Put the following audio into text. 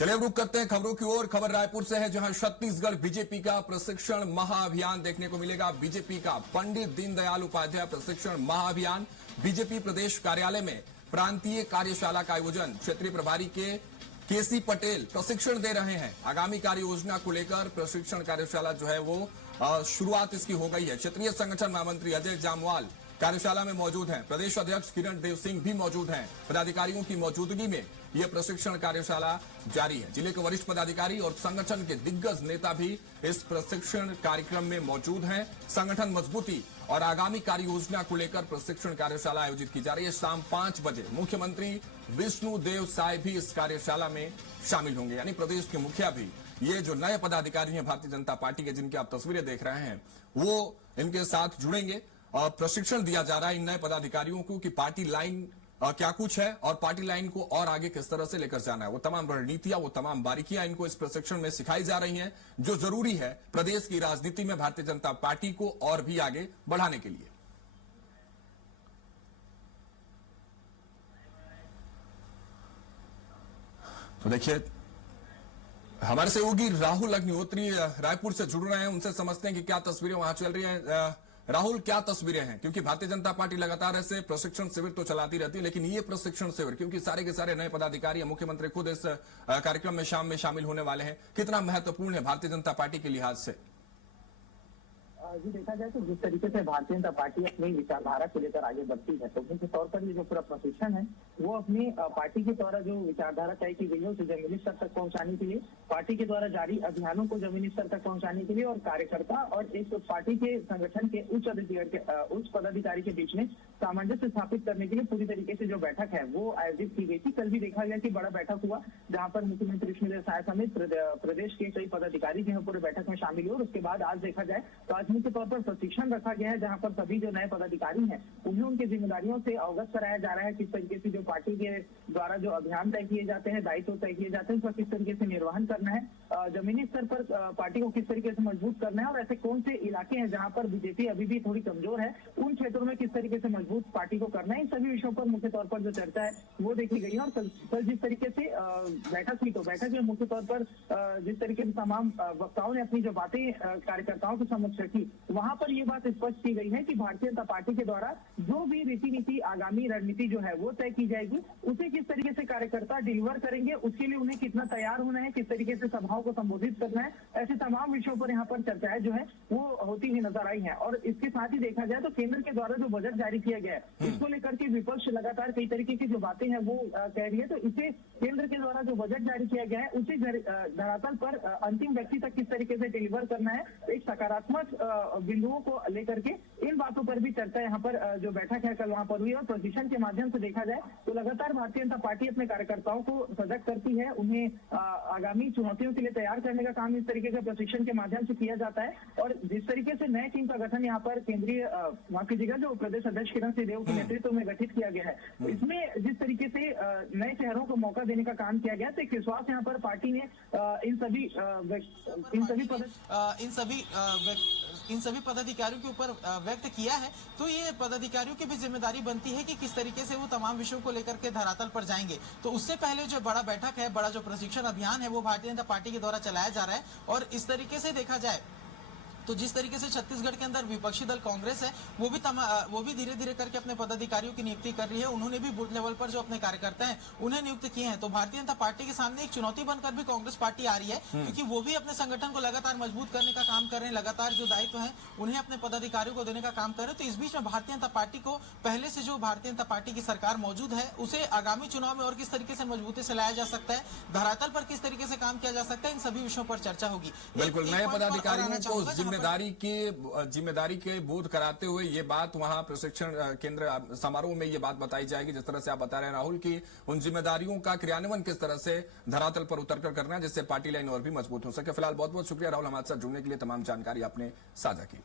चलिए रुक करते हैं खबरों की ओर। खबर रायपुर से है, जहां छत्तीसगढ़ बीजेपी का प्रशिक्षण महाअभियान देखने को मिलेगा। बीजेपी का पंडित दीनदयाल उपाध्याय प्रशिक्षण महाअभियान। बीजेपी प्रदेश कार्यालय में प्रांतीय कार्यशाला का आयोजन। क्षेत्रीय प्रभारी केसी पटेल प्रशिक्षण दे रहे हैं। आगामी कार्य योजना को लेकर प्रशिक्षण कार्यशाला जो है वो शुरुआत इसकी हो गई है। क्षेत्रीय संगठन महामंत्री अजय जामवाल कार्यशाला में मौजूद हैं। प्रदेश अध्यक्ष किरण देव सिंह भी मौजूद हैं। पदाधिकारियों की मौजूदगी में यह प्रशिक्षण कार्यशाला जारी है। जिले के वरिष्ठ पदाधिकारी और संगठन के दिग्गज नेता भी इस प्रशिक्षण कार्यक्रम में मौजूद हैं। संगठन मजबूती और आगामी कार्य योजना को लेकर प्रशिक्षण कार्यशाला आयोजित की जा रही है। शाम 5 बजे मुख्यमंत्री विष्णुदेव साय भी इस कार्यशाला में शामिल होंगे, यानी प्रदेश के मुखिया भी। ये जो नए पदाधिकारी हैं भारतीय जनता पार्टी के, जिनकी आप तस्वीरें देख रहे हैं, वो इनके साथ जुड़ेंगे और प्रशिक्षण दिया जा रहा है इन नए पदाधिकारियों को कि पार्टी लाइन क्या कुछ है और पार्टी लाइन को और आगे किस तरह से लेकर जाना है। वो तमाम रणनीतियां, वो तमाम बारीकियां इनको इस प्रशिक्षण में सिखाई जा रही हैं, जो जरूरी है प्रदेश की राजनीति में भारतीय जनता पार्टी को और भी आगे बढ़ाने के लिए। तो देखिए, हमारे सहयोगी राहुल अग्निहोत्री रायपुर से जुड़ रहे हैं, उनसे समझते हैं कि क्या तस्वीरें वहां चल रही हैं। राहुल, क्या तस्वीरें हैं? क्योंकि भारतीय जनता पार्टी लगातार ऐसे प्रशिक्षण शिविर तो चलाती रहती है, लेकिन ये प्रशिक्षण शिविर, क्योंकि सारे के सारे नए पदाधिकारी, मुख्यमंत्री खुद इस कार्यक्रम में शाम में शामिल होने वाले हैं, कितना महत्वपूर्ण है भारतीय जनता पार्टी के लिहाज से? जी, देखा जाए तो जिस तरीके से भारतीय जनता पार्टी अपनी विचारधारा को लेकर आगे बढ़ती है, तो मुख्य तौर पर ये जो पूरा प्रशिक्षण है वो अपनी पार्टी के द्वारा जो विचारधारा तय की गई है उसे जमीनी स्तर तक पहुंचाने के लिए, पार्टी के द्वारा जारी अभियानों को जमीनी स्तर तक पहुंचाने के लिए और कार्यकर्ता और एक पार्टी के संगठन के उच्च पदाधिकारी के बीच में सामंजस्य स्थापित करने के लिए पूरी तरीके से जो बैठक है वो आयोजित की गई थी। कल भी देखा गया कि बड़ा बैठक हुआ, जहाँ पर मुख्यमंत्री विष्णुदेव साय समेत प्रदेश के कई पदाधिकारी जो है पूरे बैठक में शामिल हुए। और उसके बाद आज देखा जाए तो आज मुख्य तौर पर प्रशिक्षण रखा गया है, जहां पर सभी जो नए पदाधिकारी हैं उन्हें उनकी जिम्मेदारियों से अवगत कराया जा रहा है। किस तरीके से जो पार्टी के द्वारा जो अभियान तय किए जाते हैं, दायित्व तय किए जाते हैं, उसका किस तरीके से निर्वहन करना है, जमीनी स्तर पर पार्टी को किस तरीके से मजबूत करना है और ऐसे कौन से इलाके हैं जहां पर बीजेपी अभी भी थोड़ी कमजोर है, उन क्षेत्रों में किस तरीके से मजबूत पार्टी को करना है। इन सभी विषयों पर मुख्य तौर पर जो चर्चा है वो देखी गई है। और कल जिस तरीके से बैठक हुई, तो बैठक में मुख्य तौर पर जिस तरीके से तमाम वक्ताओं ने अपनी जो बातें कार्यकर्ताओं के समक्ष रखी, वहां पर ये बात स्पष्ट की गई है कि भारतीय जनता पार्टी के द्वारा जो भी रीति नीति, आगामी रणनीति जो है वो तय की जाएगी, उसे किस तरीके से कार्यकर्ता डिलीवर करेंगे, उसके लिए उन्हें कितना तैयार होना है, किस तरीके से सभाओं को संबोधित करना है, ऐसे तमाम विषयों पर यहाँ पर चर्चाएं जो है वो होती हुई नजर आई है। और इसके साथ ही देखा जाए तो केंद्र के द्वारा जो बजट जारी किया गया है, इसको लेकर के विपक्ष लगातार कई तरीके की जो बातें हैं वो कह रही है। तो इसे केंद्र के द्वारा जो बजट जारी किया गया है उसे धरातल पर अंतिम व्यक्ति तक किस तरीके से डिलीवर करना है, एक सकारात्मक बिंदुओं को लेकर के इन बातों पर भी चर्चा यहाँ पर जो बैठक है कल वहां पर हुई। और प्रशिक्षण के माध्यम से देखा जाए तो लगातार भारतीय जनता पार्टी अपने कार्यकर्ताओं को सजग करती है, उन्हें आगामी चुनौतियों के लिए तैयार करने का काम इस तरीके के प्रशिक्षण के माध्यम से किया जाता है। और जिस तरीके से नए टीम का गठन यहाँ पर केंद्रीय माफ कीजिएगा जो प्रदेश अध्यक्ष किरण सिंह देव के नेतृत्व में गठित किया गया है, इसमें जिस तरीके से नए चेहरों को मौका देने का काम किया गया, तो एक विश्वास यहाँ पर पार्टी ने इन सभी पदाधिकारियों के ऊपर व्यक्त किया है। तो ये पदाधिकारियों की भी जिम्मेदारी बनती है कि किस तरीके से वो तमाम विषयों को लेकर के धरातल पर जाएंगे। तो उससे पहले जो बड़ा बैठक है, बड़ा जो प्रशिक्षण अभियान है वो भारतीय जनता पार्टी के द्वारा चलाया जा रहा है। और इस तरीके से देखा जाए तो जिस तरीके से छत्तीसगढ़ के अंदर विपक्षी दल कांग्रेस है वो भी धीरे धीरे करके अपने पदाधिकारियों की नियुक्ति कर रही है। उन्होंने भी बूथ लेवल पर जो अपने कार्यकर्ता हैं उन्हें नियुक्त किए हैं। तो भारतीय जनता पार्टी के सामने एक चुनौती बनकर भी कांग्रेस पार्टी आ रही है, क्योंकि वो भी अपने संगठन को लगातार मजबूत करने का काम कर रहे हैं, लगातार जो दायित्व है उन्हें अपने पदाधिकारियों को देने का काम कर रहे हैं। तो इस बीच में भारतीय जनता पार्टी को पहले से जो भारतीय जनता पार्टी की सरकार मौजूद है उसे आगामी चुनाव में और किस तरीके से मजबूती से लाया जा सकता है, धरातल पर किस तरीके से काम किया जा सकता है, इन सभी विषयों पर चर्चा होगी। बिल्कुल, नए पदाधिकारियों को जिम्मेदारी के बोध कराते हुए ये बात वहां प्रशिक्षण केंद्र समारोह में ये बात बताई जाएगी, जिस तरह से आप बता रहे हैं राहुल, कि उन जिम्मेदारियों का क्रियान्वयन किस तरह से धरातल पर उतरकर करना है, जिससे पार्टी लाइन और भी मजबूत हो सके। फिलहाल बहुत बहुत शुक्रिया राहुल, हमारे साथ जुड़ने के लिए, तमाम जानकारी आपने साझा की।